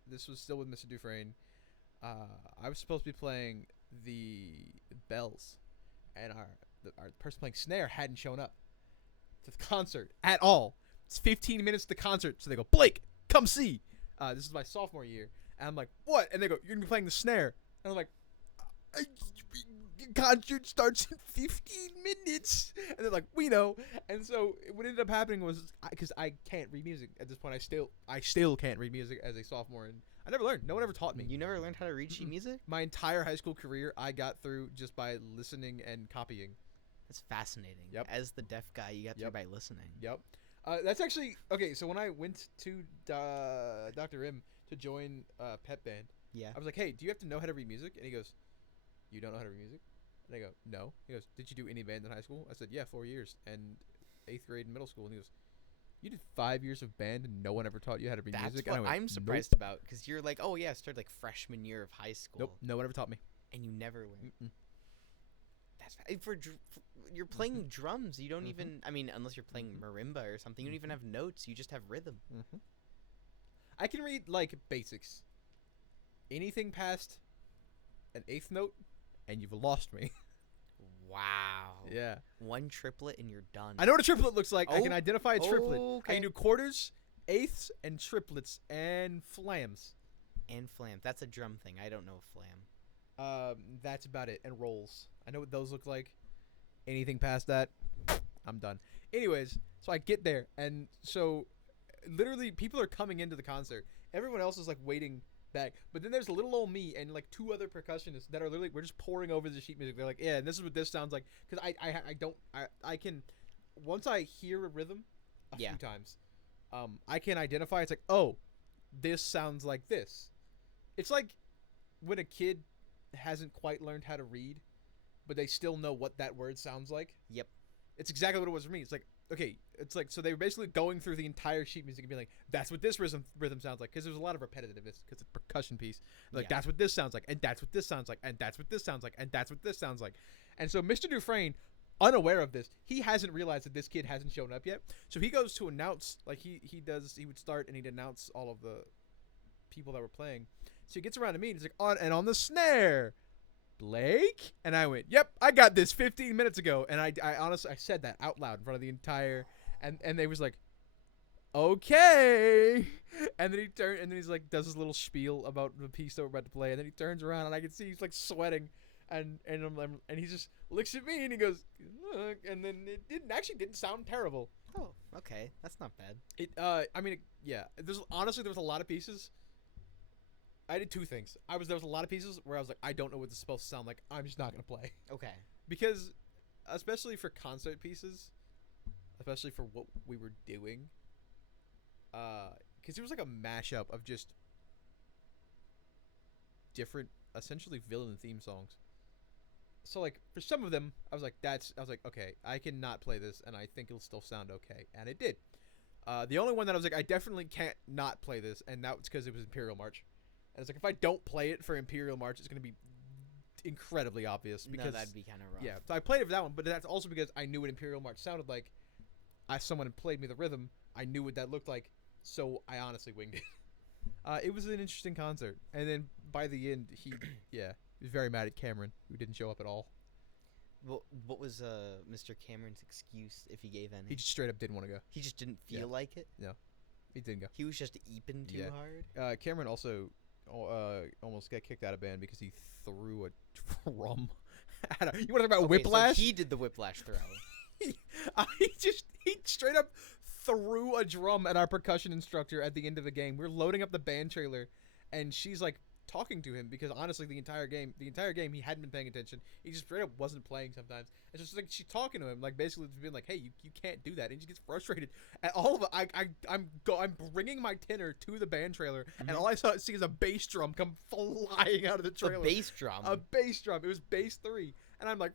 this was still with Mr. Dufresne. I was supposed to be playing the bells, and our person playing snare hadn't shown up to the concert at all. It's 15 minutes to the concert, so they go, Blake, come see. This is my sophomore year, and I'm like, what? And they go, you're gonna be playing the snare, and I'm like, concert starts in 15 minutes, and they're like, we know. And so what ended up happening was, because I can't read music at this point, I still can't read music as a sophomore, and I never learned. No one ever taught me. You never learned how to read sheet music? My entire high school career, I got through just by listening and copying. That's fascinating. Yep. As the deaf guy, you got through by listening. Yep. That's actually okay. So when I went to Dr. M to join pep band, I was like, "Hey, do you have to know how to read music?" And he goes, "You don't know how to read music?" And I go, "No." He goes, "Did you do any band in high school?" I said, "Yeah, 4 years and 8th grade and middle school." And he goes, "You did 5 years of band and no one ever taught you how to read music?" That's what I'm surprised about, because you're like, "Oh yeah, I started like freshman year of high school." Nope, no one ever taught me. And you never learned. That's you're playing drums. You don't even. I mean, unless you're playing marimba or something, you don't even have notes. You just have rhythm. I can read like basics. Anything past an 8th note, and you've lost me. Wow. Yeah. One triplet and you're done. I know what a triplet looks like. I can identify a triplet. Okay. I can do quarters, eighths, and triplets, and flams. And flam. That's a drum thing. I don't know flam. That's about it. And rolls. I know what those look like. Anything past that, I'm done. Anyways, so I get there, and so literally people are coming into the concert. Everyone else is like waiting back, but then there's little old me and like 2 other percussionists that are literally, we're just pouring over the sheet music. They're like, yeah, and this is what this sounds like, because I can, once I hear a rhythm a few times, I can identify. It's like, oh, this sounds like this. It's like when a kid hasn't quite learned how to read, but they still know what that word sounds like. Yep. It's exactly what it was for me. It's like, okay, it's like, so they were basically going through the entire sheet music and being like, that's what this rhythm sounds like, because there's a lot of repetitiveness because it's a percussion piece. Like, that's what this sounds like, and that's what this sounds like, and that's what this sounds like, and that's what this sounds like. And so Mr. Dufresne, unaware of this, he hasn't realized that this kid hasn't shown up yet. So he goes to announce, like he would start and he'd announce all of the people that were playing. So he gets around to me and he's like, on the snare, Blake? And I went, yep, I got this 15 minutes ago. And I honestly, I said that out loud in front of the entire, and they was like, okay. And then he turned, and then he's like, does his little spiel about the piece that we're about to play. And then he turns around and I can see he's like sweating. And he just looks at me and he goes, look, and then it didn't sound terrible. Oh, okay. That's not bad. There was a lot of pieces. I did 2 things. There was a lot of pieces where I was like, I don't know what this is supposed to sound like. I'm just not going to play. Okay. Because, especially for concert pieces, especially for what we were doing. Because it was like a mashup of just different, essentially villain theme songs. So like for some of them, I was like, okay, I can not play this, and I think it'll still sound okay, and it did. The only one that I was like, I definitely can't not play this, and that was because it was Imperial March. And it's like, if I don't play it for Imperial March, it's going to be incredibly obvious. Because, no, that'd be kind of rough. Yeah, so I played it for that one, but that's also because I knew what Imperial March sounded like. Someone had played me the rhythm. I knew what that looked like, so I honestly winged it. It was an interesting concert. And then by the end, he was very mad at Cameron, who didn't show up at all. Well, what was Mr. Cameron's excuse if he gave any? He just straight up didn't want to go. He just didn't feel like it? No, he didn't go. He was just eeping too hard? Cameron also almost got kicked out of band because he threw a drum. You want to talk about whiplash? So he did the whiplash throw. he straight up threw a drum at our percussion instructor at the end of the game. We're loading up the band trailer, and she's like talking to him because honestly the entire game he hadn't been paying attention. He just straight up wasn't playing sometimes. And so it's like she's talking to him, like basically being like, hey, you can't do that. And he gets frustrated. And all of it, I'm bringing my tenor to the band trailer, and all I see is a bass drum come flying out of the trailer. A bass drum? A bass drum. It was bass 3. And I'm like,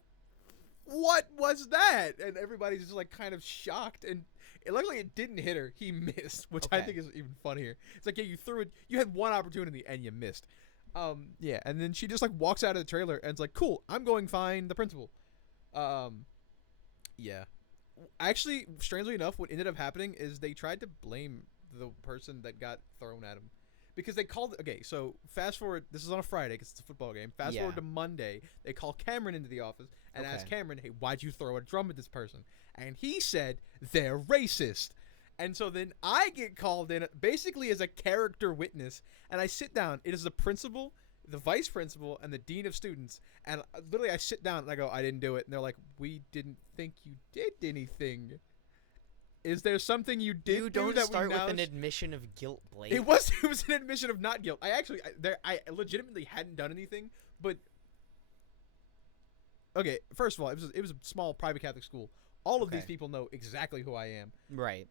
what was that? And everybody's just like kind of shocked. And luckily it didn't hit her. He missed, which I think is even funnier. It's like, yeah, you threw it. You had one opportunity and you missed. Yeah, and then she just like walks out of the trailer and it's like, cool, I'm going find the principal. Yeah. Actually, strangely enough, what ended up happening is they tried to blame the person that got thrown at him. Because they called, okay, so fast forward, this is on a Friday because it's a football game. Fast forward to Monday, they call Cameron into the office and ask Cameron, hey, why'd you throw a drum at this person? And he said, they're racist. And so then I get called in basically as a character witness, and I sit down. It is the principal, the vice principal, and the dean of students. And literally I sit down and I go, I didn't do it. And they're like, we didn't think you did anything. Is there something you did? You don't start with an admission of guilt, Blake. It was an admission of not guilt. I legitimately hadn't done anything, but okay. First of all, it was a small private Catholic school. All of these people know exactly who I am. Right.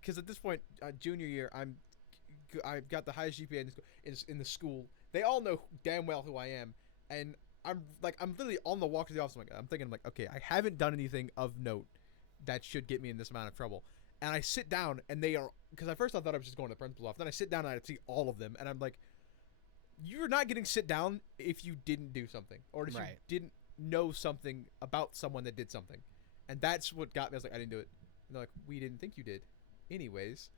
Because at this point, junior year, I've got the highest GPA in the school. They all know damn well who I am, and I'm literally on the walk to the office. I'm thinking, okay, I haven't done anything of note that should get me in this amount of trouble. And I sit down, and they are, because at first I thought I was just going to the principal's office. Then I sit down and I see all of them, and I'm like, you're not getting sit down if you didn't do something, or if you didn't know something about someone that did something. And that's what got me. I was like, I didn't do it. And they're like, we didn't think you did. Anyways.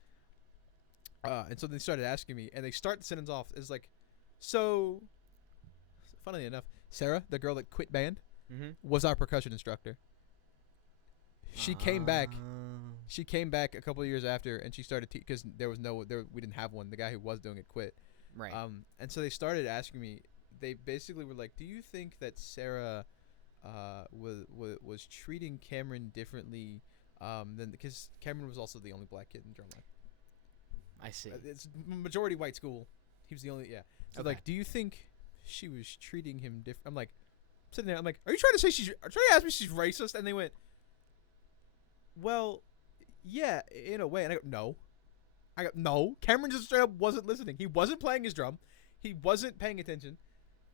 And so they started asking me, and they start the sentence off as like, so, funnily enough, Sarah, the girl that quit band, was our percussion instructor. She came back. She came back a couple of years after, and she started because we didn't have one. The guy who was doing it quit. Right. And so they started asking me. They basically were like, "Do you think that Sarah was treating Cameron differently than because Cameron was also the only black kid in drumline?" I see. It's majority white school. He was the only So like, do you think she was treating him different? I'm like, sitting there. I'm like, are you trying to say trying to ask me she's racist? And they went, well, yeah, in a way. And I go, no. No. Cameron just straight up wasn't listening. He wasn't playing his drum. He wasn't paying attention.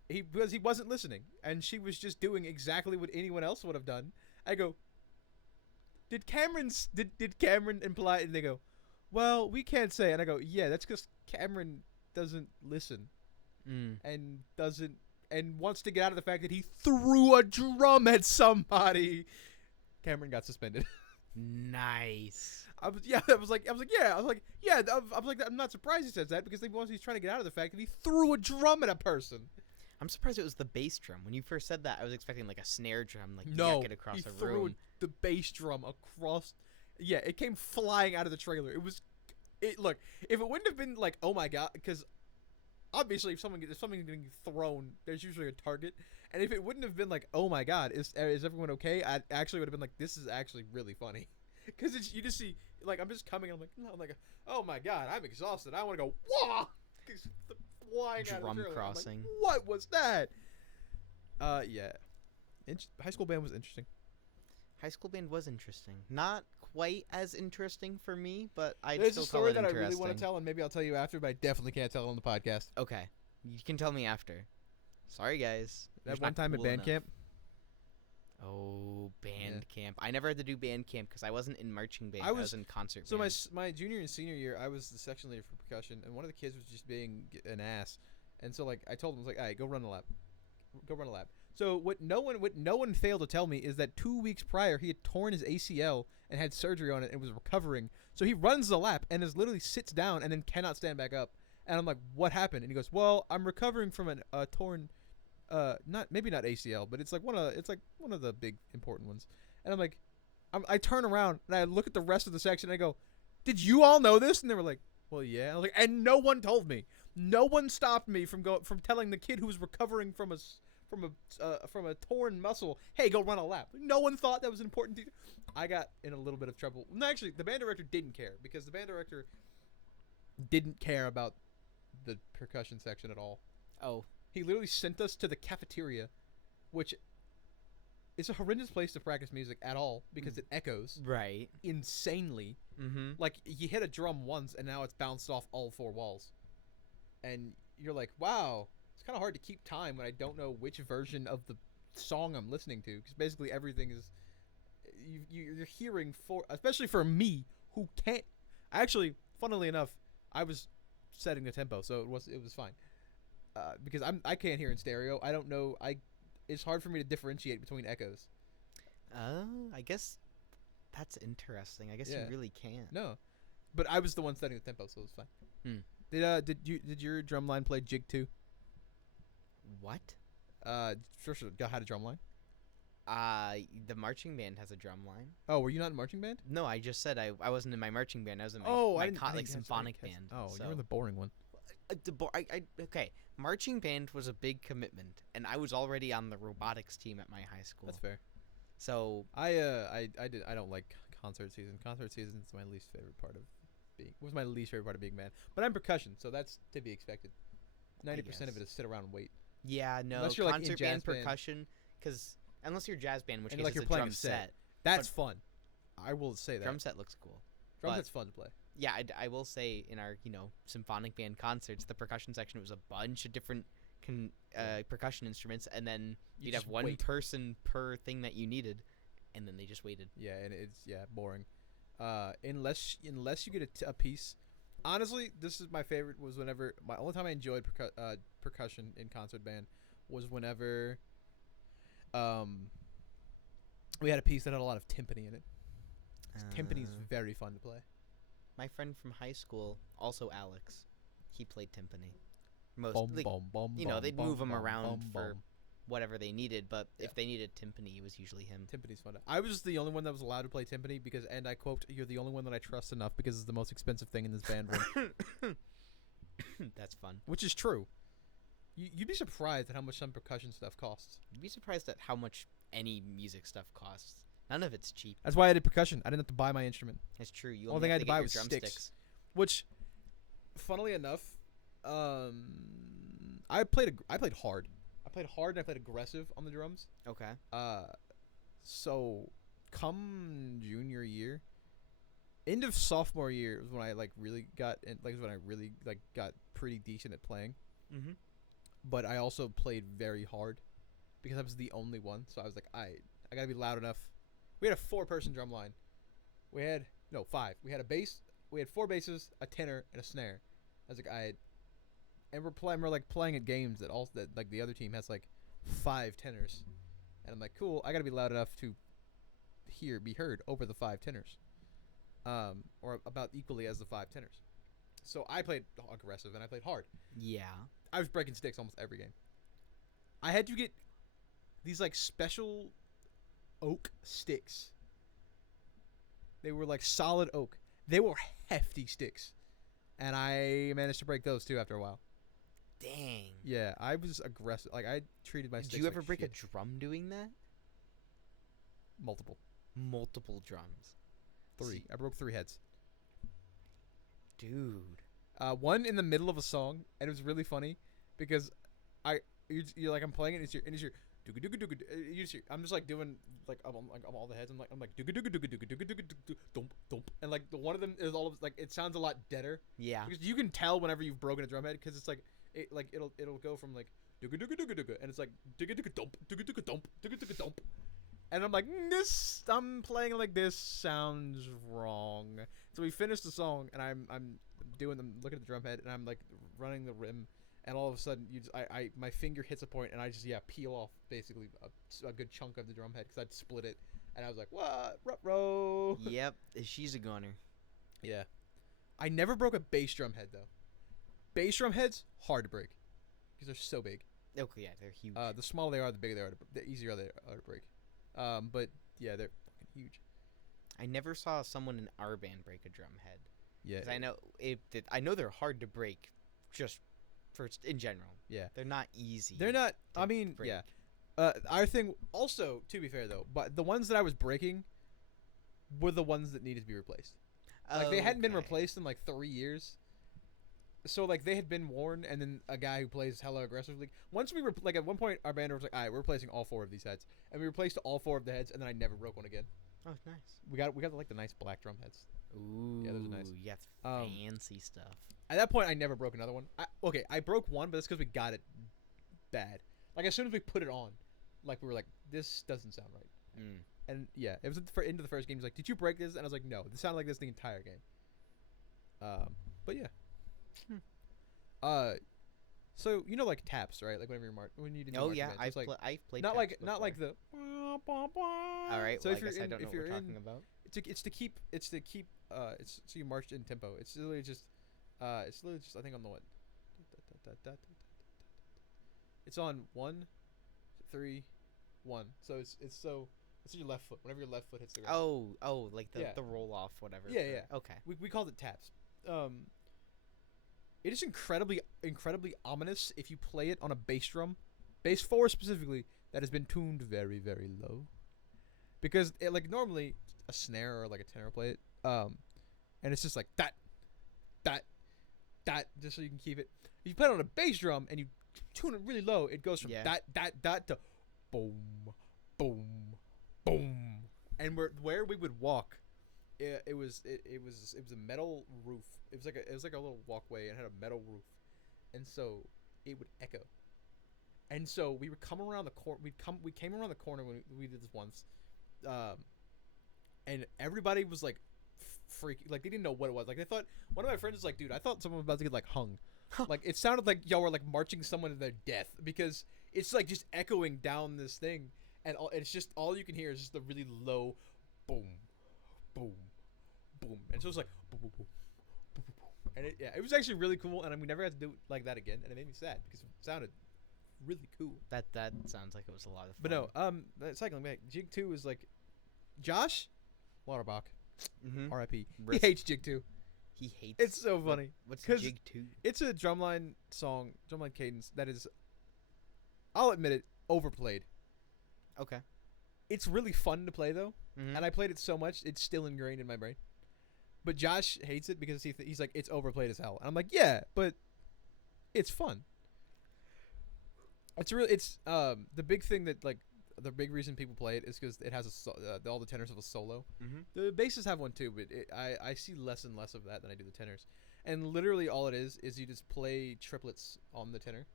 Because he wasn't listening. And she was just doing exactly what anyone else would have done. I go, did Cameron imply? And they go, well, we can't say. And I go, yeah, that's because Cameron doesn't listen. And wants to get out of the fact that he threw a drum at somebody. Cameron got suspended. Nice. I'm not surprised he says that because he's trying to get out of the fact that he threw a drum at a person. I'm surprised it was the bass drum. When you first said that, I was expecting like a snare drum, like yank it across a room. Threw the bass drum across. Yeah, it came flying out of the trailer. Look, if it wouldn't have been like, oh my god, because obviously if something's getting thrown, there's usually a target. And if it wouldn't have been like, oh my god, is everyone okay? I actually would have been like, this is actually really funny. Because you just see, like, I'm just coming, I'm like, oh my god, I'm exhausted. I want to go, wah! Flying out of the trailer. Crossing. Like, what was that? Yeah. High school band was interesting. High school band was interesting. Not quite as interesting for me, but I'd There's still a story call it that I interesting. really want to tell, and maybe I'll tell you after, but I definitely can't tell it on the podcast. Okay. You can tell me after. Sorry, guys. That one time at band camp. Oh, band camp. I never had to do band camp because I wasn't in marching band. I was in concert so band. So my junior and senior year, I was the section leader for percussion, and one of the kids was just being an ass. And so, like, I told him, I was like, all right, go run a lap. Go run a lap. So what no one failed to tell me is that 2 weeks prior, he had torn his ACL and had surgery on it and was recovering. So he runs the lap and is literally sits down and then cannot stand back up. And I'm like, what happened? And he goes, well, I'm recovering from a torn, not ACL, but it's like one of the big important ones. And I'm like, I turn around and I look at the rest of the section and I go, did you all know this? And they were like, well, yeah. And I was like, and no one told me. No one stopped me from telling the kid who was recovering from a torn muscle, hey, go run a lap. No one thought that was important. I got in a little bit of trouble. No, actually, the band director didn't care because the band director didn't care about the percussion section at all. Oh. He literally sent us to the cafeteria, which is a horrendous place to practice music at all because it echoes insanely. Mm-hmm. Like, you hit a drum once and now it's bounced off all four walls. And you're like, wow, it's kind of hard to keep time when I don't know which version of the song I'm listening to, because basically everything is you're hearing especially for me who can't. Actually, funnily enough, I was setting the tempo, so it was fine. Because I can't hear in stereo. I don't know. It's hard for me to differentiate between echoes. I guess that's interesting. I guess you really can't. No, but I was the one setting the tempo, so it was fine. Did your drum line play Jig 2? What? Sure. Had a drum line? The marching band has a drum line. Oh, were you not in marching band? No, I just said I wasn't in my marching band. I was in my symphonic band. Oh, so. You're the boring one. Okay. Marching band was a big commitment, and I was already on the robotics team at my high school. That's fair. So I don't like concert season. Concert season is my least favorite part of being band. But I'm percussion, so that's to be expected. 90% of it is sit around and wait. Yeah, no. Unless you're concert like in band jazz percussion, because unless you're jazz band, which and is like you're a playing drum set. That's fun. I will say that. Drum set looks cool. Drum set's fun to play. Yeah, I will say in our symphonic band concerts, the percussion section was a bunch of different percussion instruments, and then you'd have one person per thing that you needed, and then they just waited. Yeah, and it's boring. Unless you get a piece. Honestly, this is my favorite. Was whenever my only time I enjoyed percussion in concert band was whenever we had a piece that had a lot of timpani in it. Timpani is very fun to play. My friend from high school, also Alex, he played timpani. They'd move him around for whatever they needed, but if they needed timpani, it was usually him. Timpani's fun. I was the only one that was allowed to play timpani because, and I quote, "You're the only one that I trust enough because it's the most expensive thing in this band room." That's fun. Which is true. You'd be surprised at how much some percussion stuff costs. You'd be surprised at how much any music stuff costs. None of it's cheap. That's why I did percussion. I didn't have to buy my instrument. That's true. You only thing I had to buy was sticks. Which, funnily enough, I played hard. I played hard and I played aggressive on the drums. Okay. So come junior year, end of sophomore year was when I really got got pretty decent at playing. Mm-hmm. But I also played very hard because I was the only one. So I was like, I gotta be loud enough. We had a 4-person drum line. We had 5. We had a bass. We had 4 basses, a tenor, and a snare. I was like, and we're playing at games that the other team has 5 tenors, and I'm like, cool. I gotta be loud enough to be heard over the 5 tenors, or about equally as the 5 tenors. So I played aggressive and I played hard. Yeah. I was breaking sticks almost every game. I had to get these special oak sticks. They were solid oak. They were hefty sticks, and I managed to break those too after a while. Dang. Yeah, I was aggressive. I treated my sticks. Did you ever break shit. a drum doing that? Multiple drums. 3. I broke 3 heads. Dude. One in the middle of a song, and it was really funny because you're I'm playing it, and it's your I'm just like doing like I'm all the heads. I'm like dump, and like the one of them is all of like it sounds a lot deader Yeah. because you can tell whenever you've broken a drum head because it's like it'll go from like and it's like dump, and I'm like this. I'm playing like this sounds wrong. So we finished the song and I'm looking at the drum head and I'm like running the rim. And all of a sudden, my finger hits a point, and I just peel off basically a good chunk of the drum head because I'd split it, and I was like, "What, ruh-roh?" Yep, she's a goner. Yeah, I never broke a bass drum head though. Bass drum heads hard to break because they're so big. Okay, yeah, they're huge. The smaller they are, the bigger they are. The easier they are to break. But yeah, they're fucking huge. I never saw someone in our band break a drum head. Yeah, 'Cause I know they're hard to break, just. First, in general, yeah, they're not easy. They're not. I mean, break. yeah. Our thing also, to be fair though, but the ones that I was breaking were the ones that needed to be replaced. Like they hadn't been replaced in like 3 years, so like they had been worn, and then a guy who plays hella aggressively. Once we were like at one point, our band was like, "All right, we're replacing all 4 of these heads," and we replaced all 4 of the heads, and then I never broke one again. Oh, nice. We got like the nice black drum heads. Ooh, yeah, those are nice. Yeah, fancy stuff. At that point, I never broke another one. I broke one, but that's because we got it bad. Like as soon as we put it on, like we were like, "This doesn't sound right." And yeah, it was into the first game. He's like, "Did you break this?" And I was like, "No, this sounded like this the entire game." But yeah. So you know like taps, right? Like whenever you're when you did. Oh yeah, I've played. Not taps like before. not like the. All right. So Well, if I guess you're I don't know what we're talking about. It's to keep it's so you march in tempo. It's literally just I think on the what. It's on 1, 3, 1. So it's your left foot. Whenever your left foot hits the ground. Oh, like the roll off, whatever. Yeah. Okay. We called it taps. It is incredibly ominous if you play it on a bass drum, bass 4 specifically, that has been tuned very, very low. Because it, like normally a snare or like a tenor play it, and it's just like that, just so you can keep it. If you play it on a bass drum and you tune it really low, it goes from that to boom, boom, boom, and where we would walk. It was a metal roof. It was like a little walkway and had a metal roof, and so it would echo. And so we would come around the corner. We came around the corner when we did this once, and everybody was like freaking, like they didn't know what it was. Like they thought one of my friends was like, "Dude, I thought someone was about to get like hung." Like it sounded like y'all were like marching someone to their death because it's like just echoing down this thing, and it's just all you can hear is just the really low boom, boom, boom, and so it's like boom, boom, boom, boom, boom, boom. And it was actually really cool, and we never had to do it like that again, and it made me sad because it sounded really cool. That sounds like it was a lot of fun. But no, cycling back, Jig 2 is like Josh Lauterbach, R.I.P. He hates Jig 2. He hates. It's so funny. What's Jig 2? It's a drumline cadence that is, I'll admit it, overplayed. Okay. It's really fun to play though, and I played it so much it's still ingrained in my brain. But Josh hates it because he's like it's overplayed as hell, and I'm like yeah, but it's fun. It's the big thing that like the big reason people play it is because it has all the tenors of a solo. The basses have one too, but I see less and less of that than I do the tenors. And literally all it is you just play triplets on the tenor,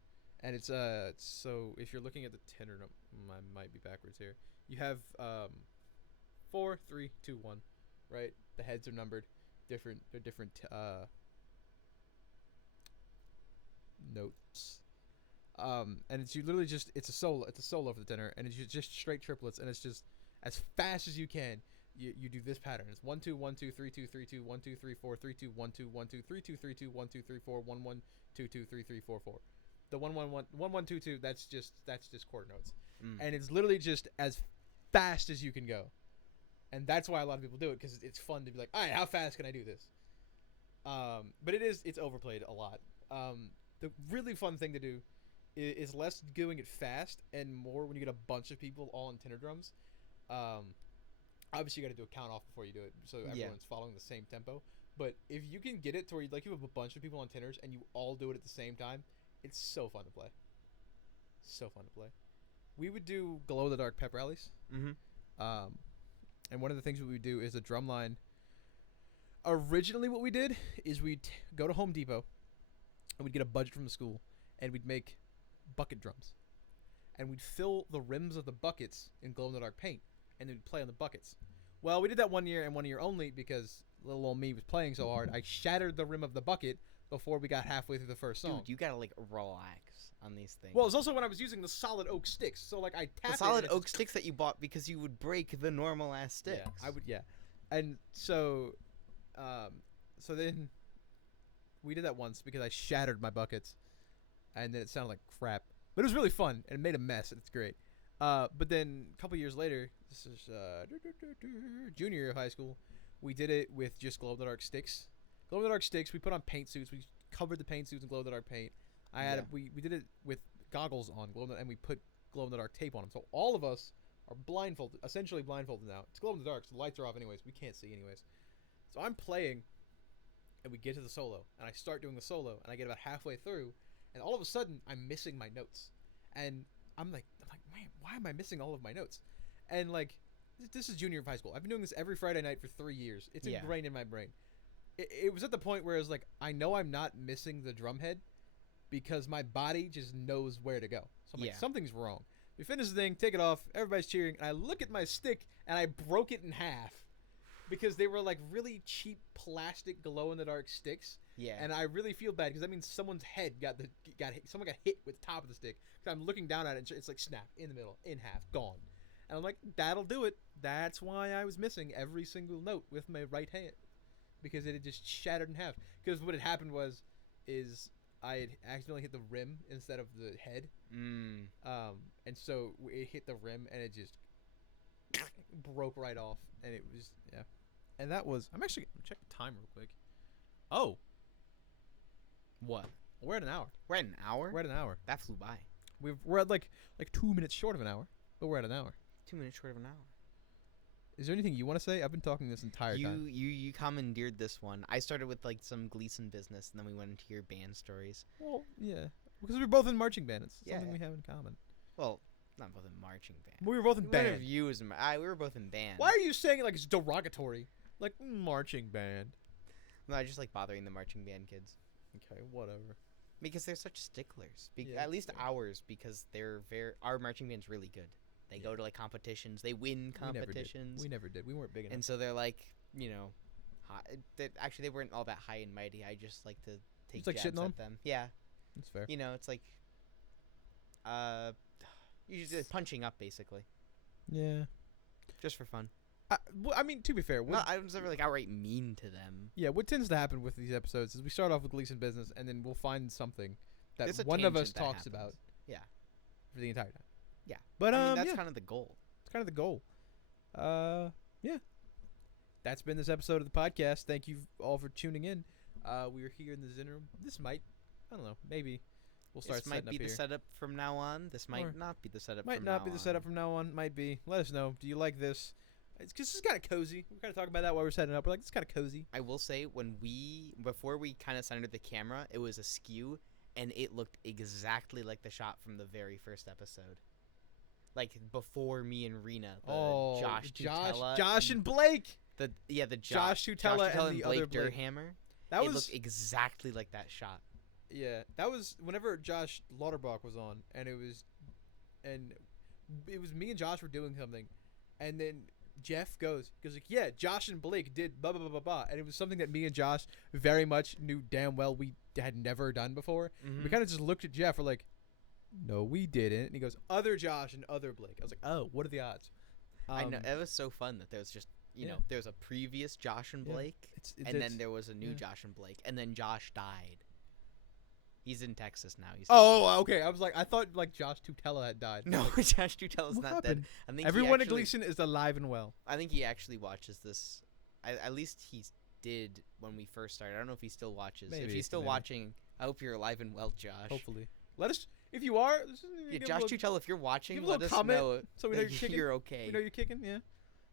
and it's so if you're looking at the tenor, I might be backwards here. You have 4, 3, 2, 1, right? The heads are numbered, different notes. And it's literally just it's a solo for the tenor, and it's just straight triplets, and it's just as fast as you can. You do this pattern. It's 1 2 1 2 3 2 3 2 1 2 3 4 3 2 1 2 1 2 3 2 3 2 1 2 3 4 1 1 2 2 3 3 4 4. The 1 1 1 1 1 2 2. That's just quarter notes, and it's literally just as fast as you can go, and that's why a lot of people do it because it's fun to be like, all right, how fast can I do this? But it's overplayed a lot. The really fun thing to do is less doing it fast and more when you get a bunch of people all on tenor drums. Obviously you got to do a count off before you do it, so everyone's following the same tempo. But if you can get it to where you have a bunch of people on tenors and you all do it at the same time, it's so fun to play. So fun to play. we would do glow-in-the-dark pep rallies. Mm-hmm. And one of the things we would do is a drum line. Originally, what we did is we'd go to Home Depot, and we'd get a budget from the school, and we'd make bucket drums. And we'd fill the rims of the buckets in glow-in-the-dark paint, and then we'd play on the buckets. Well, we did that 1 year and 1 year only because little old me was playing so hard. I shattered the rim of the bucket before we got halfway through the first song. Dude, you gotta like relax on these things. Well, it's also when I was using the solid oak sticks, so like I tapped the solid oak sticks that you bought because you would break the normal ass sticks. Yeah, I would. Yeah, and so, so then we did that once because I shattered my buckets, and then it sounded like crap. But it was really fun and it made a mess, and it's great. But then a couple years later, this is junior year of high school, we did it with just glow-in-the-dark sticks. Glow-in-the-dark sticks. We put on paint suits. We covered the paint suits in glow-in-the-dark paint. We did it with goggles on, and we put glow-in-the-dark tape on them. So all of us are blindfolded, essentially blindfolded now. It's glow-in-the-dark, so the lights are off anyways. We can't see anyways. So I'm playing, and we get to the solo, and I start doing the solo, and I get about halfway through, and all of a sudden I'm missing my notes, and I'm like, man, why am I missing all of my notes? And like, this is junior year of high school. I've been doing this every Friday night for 3 years. It's ingrained in my brain. It was at the point where it was like, I know I'm not missing the drum head because my body just knows where to go. So I'm like, something's wrong. We finish the thing, take it off, everybody's cheering, and I look at my stick, and I broke it in half because they were like really cheap plastic glow-in-the-dark sticks. Yeah. And I really feel bad because that means someone's head got hit. Someone got hit with the top of the stick. So I'm looking down at it, and it's like snap in the middle, in half, gone. And I'm like, that'll do it. That's why I was missing every single note with my right hand, because it had just shattered in half. Because what had happened is I had accidentally hit the rim instead of the head. And so it hit the rim, and it just broke right off, and it was And that was. I'm actually gonna check the time real quick. Oh. What? We're at an hour. We're at an hour? We're at an hour. That flew by. We're at like 2 minutes short of an hour, but we're at an hour. 2 minutes short of an hour. Is there anything you want to say? I've been talking this entire time. You commandeered this one. I started with like some Gleason business, and then we went into your band stories. Well, yeah, because we're both in marching band. It's something we have in common. Well, not both in marching band. We were both in band. We were both in band. Why are you saying it like it's derogatory? Like marching band. No, I just like bothering the marching band kids. Okay, whatever. Because they're such sticklers. At least ours, because our marching band's really good. They go to like competitions. They win competitions. We never did. We weren't big enough. And so they're like, actually they weren't all that high and mighty. I just like to take jabs at them. Yeah. That's fair. It's like, you're just punching up basically. Yeah. Just for fun. I mean, to be fair, I was never like outright mean to them. Yeah, what tends to happen with these episodes is we start off with Gleason business, and then we'll find something that one of us talks about. Yeah. For the entire time. Yeah. But that's kind of the goal. It's kind of the goal. Yeah. That's been this episode of the podcast. Thank you all for tuning in. We are here in the Zen room. This might, I don't know, maybe we'll start setting up here. This might be the setup from now on. This might not be the setup from now on. Might not be the setup from now on. Might be. Let us know. Do you like this? It's because it's kind of cozy. We're kind of talking about that while we're setting up. We're like, it's kind of cozy. I will say, before we kind of centered the camera, it was askew, and it looked exactly like the shot from the very first episode. Like before me and Rena, Josh and Blake. Josh Tutela and the Blake other Blake. Durhammer. It looked exactly like that shot. Yeah, that was whenever Josh Lauterbach was on, and it was me and Josh were doing something, and then Jeff goes like, yeah, Josh and Blake did blah blah blah blah blah, and it was something that me and Josh very much knew damn well we had never done before. Mm-hmm. We kind of just looked at Jeff, we're like, no, we didn't. And he goes, other Josh and other Blake. I was like, oh, what are the odds? I know, it was so fun that there was just there was a previous Josh and Blake, and then there was a new Josh and Blake, and then Josh died. He's in Texas now. Okay. I was like, I thought like Josh Tutela had died. No, like, Josh Tutela's not dead. I think everyone at Gleason is alive and well. I think he actually watches this. At least he did when we first started. I don't know if he still watches. If he's still watching, I hope you're alive and well, Josh. Hopefully. Let us, if you are. Josh Tutela, if you're watching, let us know so we know you're okay. We know you're kicking, yeah.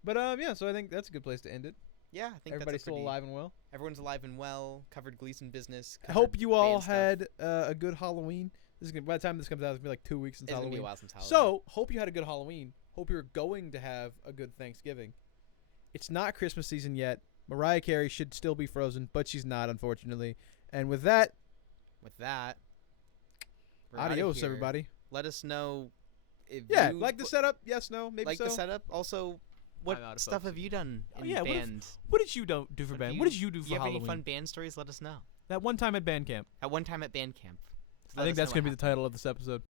But so I think that's a good place to end it. Yeah, I think everybody's still alive and well. Everyone's alive and well. Covered Gleason business. I hope you all had a good Halloween By the time this comes out, it's gonna be like 2 weeks since It's gonna Halloween. be a while since Halloween. So hope you had a good Halloween. Hope you're going to have a good Thanksgiving. It's not Christmas season yet. Mariah Carey should still be frozen, but she's not, unfortunately. And with that, we're adios, outta here. everybody. Let us know if Yeah, you like the setup? Yes, no, maybe like so. the setup. Also, what I'm out of stuff focus. have you done in yeah, band? What did you do for band? What did you do for you have Halloween? any fun band stories? Let us know. That one time at band camp. At one time at band camp. I think that's going to be the title of this episode.